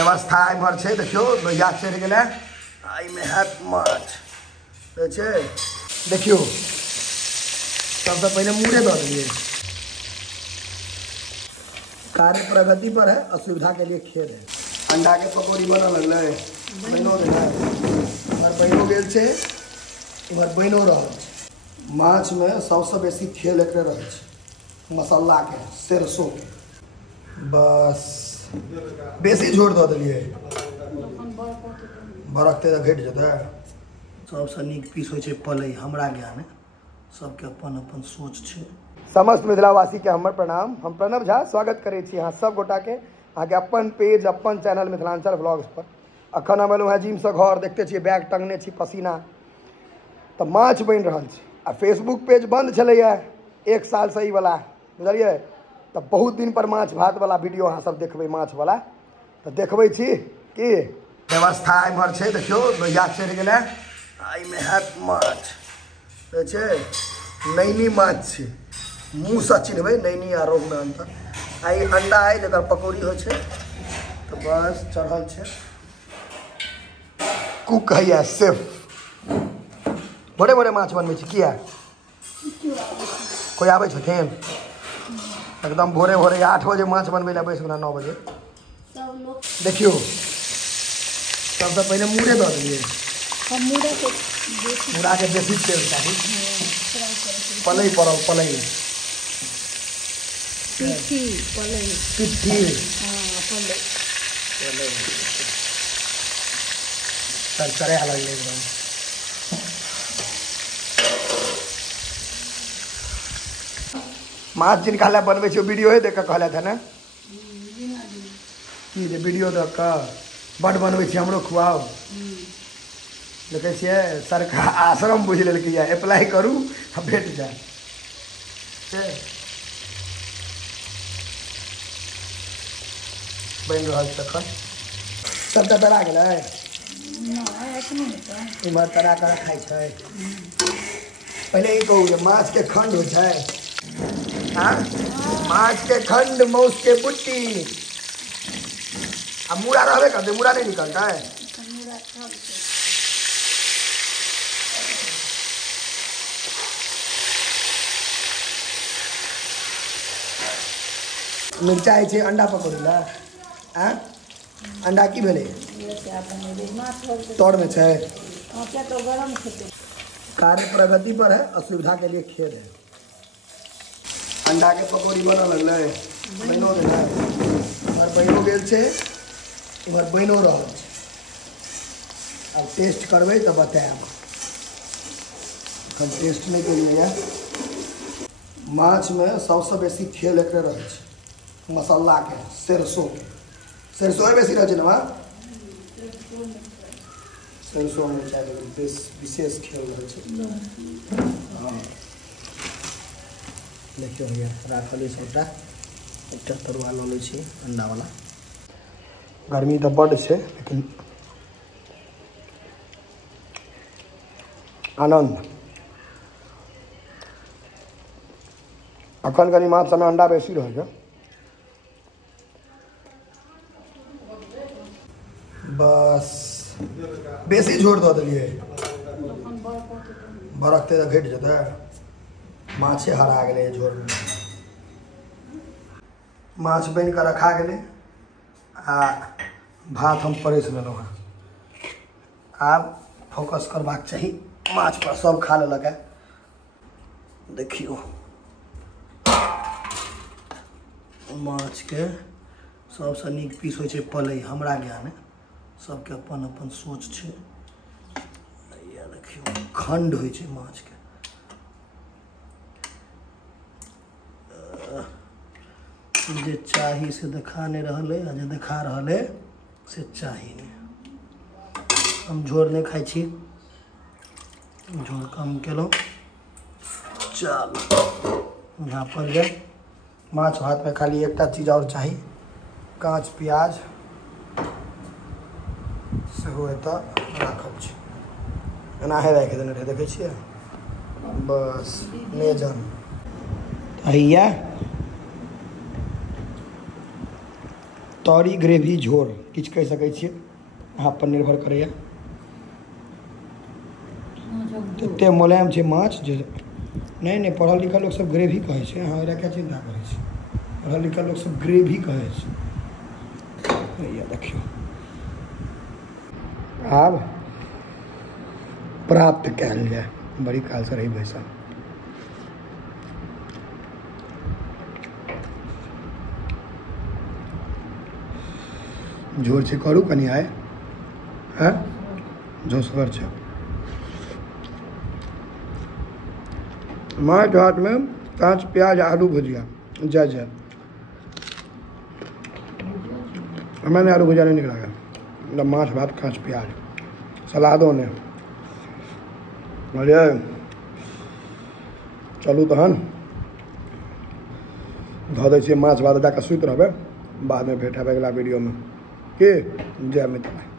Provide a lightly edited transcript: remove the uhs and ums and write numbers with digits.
व्यवस्था एम्हर छै देखियो लोहिया चढ़ि गेलै एहिमे हैत माछ छै देखियो सबसे पहले मूड़े दऽ देलिए कार्य प्रगति पर है असुविधा के लिए खेल है अंडा के पकौड़ी बना लगलै बनो देलै और बनो गेल छै इमहर बनो रहल छै माछ में सबसे बेसी खेल एकरे रहै छै मसाला के सरसों के बस बेसी झोर दऽ देलिए बरकते तऽ घटि जेतै सबसे नीक पीस होइ छै पलई हमरा ज्ञान सबके अपन अपन सोच छै समस्त मिथिलावासी के हमर प्रणाम हम प्रणव झा स्वागत करै छी अहाँ सब गोटा के अहाँके अपन पेज अपन चैनल मिथिलांचल व्लॉग्स पर अखन हम एलहुँ हैं जिम से घर देखते छियै बैग टंगने छी पसीना तो माछ बनि रहल छै आ फेसबुक पेज बंद छलैया 1 साल से ई वाला बुझलिए तो बहुत दिन पर माछ भात वाला वीडियो अहाँ सब देखबै माछ वाला तो देखबै छी की व्यवस्था एम्हर छै देखियो लोहिया चढ़ि गेलै एहिमे हैत माछ छै नैनी माछ छै मुँह से चिन्हबै नैनी आ रोहू में अंतर आई अंडा है जकर पकौड़ी हो छै तो बस चढ़ल छै कुक है सेफ भोरे भोरे माछ बनबै छी किया कोई आबै छथिन एकदम भोरे भोरे 8 बजे माछ बनबै लए बैस गेला 9 बजे देखियो सबसे पहले मूड़े दऽ देलिए मूड़ा के बेसी तेल चाही पलई पड़ल पलई पिट्ठी चरचरे लगलै एकदम माछ जिनका लए बनबै छै वीडियो देख कऽ कहलथि है ने कि जे वीडियो देख कऽ बड्ड बनबै छी हमरो खुआओ देखै छियै सरकार आश्रम बुझि लेलकै यऽ अप्लाई करू आ भेट जाए बनि रहल छै तखन सबटा तरा गेलै इमहर तरा कर खाइ छै पहले ई कहू जे माछ के खंड होइ छै माछ के खंड मौस के बुट्टी आ मूड़ा रहबे करते मूड़ा नहीं निकलता है मिर्चाई छै अंडा पकौड़ी ला अंडा की भेलै तोड़ में छै कार्य प्रगति पर है असुविधा के लिए खेल है अंडा के पकौड़ी बना लगलै बनो देलै और बनो गेल छै इमहर बनो रहल छै अब टेस्ट करबै तो बताएब हम टेस्ट नहीं केलिए माछ में सबसे बेसी खेल एकरे रहै छै मसाला के सरसों बेसी रहे ना सरसों में विशेष खेल रहे देखियो राखल सबटा एकटा तरुआ लऽ लै छी अंडा वाला गर्मी तो बड़ है लेकिन आनंद अखन कनी माछ समय अंडा बेसी रहे छै बस बेसी झोर दऽ देलिए बरकते तऽ घटि जेतै माछे हरा गेलै झोर में माछ बनि कऽ रखा गेलै आ भात हम परस लेलहुँ हँ आब फोकस करबाक चाही माछ पर सब खा लेलक है देखियो माछ के सबसे नीक पीस होइ छै पलई हमरा ज्ञान सबके अपन अपन सोच छै देखियो खंड होइ छै माछ के जे चाही से देखा नहीं रहल है जे देखा रहल है से चाही नहीं हम झोर नहीं खाई छी झोर कम केलहुँ चल यहाँ पर जाए माछ भात में खाली एकटा चीज और चाहिए काँच प्याज सेहो एतऽ राखल छै एनाहे राखि देने रहे देखै छियै बस मेजन हैया तरी ग्रेवी झोर किछु कहि सकै छियै, अहाँ पर निर्भर करैए। एतेक मुलायम छै माछ जे नहीं पढ़ल लिखल लोग सब ग्रेवी कहै छै, अहाँ ओकरा क्या चिंता करै छी, पढ़ल लिखल लोग सब ग्रेवी कहै छै। ये देखियो आब प्राप्त कयल जाए, बड़ी काल से रही बैसल। झोर छै, करू कनी आए हैं, झोसगर छै। माछ भात में कांच प्याज आलू भुजिया, जय जय। हमें आलू भुजिया नहीं निकला गया, माछ भात कांच प्याज सलादों ने। बुझलिए, चलू तहन धऽ दै छियै माछ भात, जाकऽ सुति रहबै, बाद में भेट हेबै अगला वीडियो में। के जय मिथिला।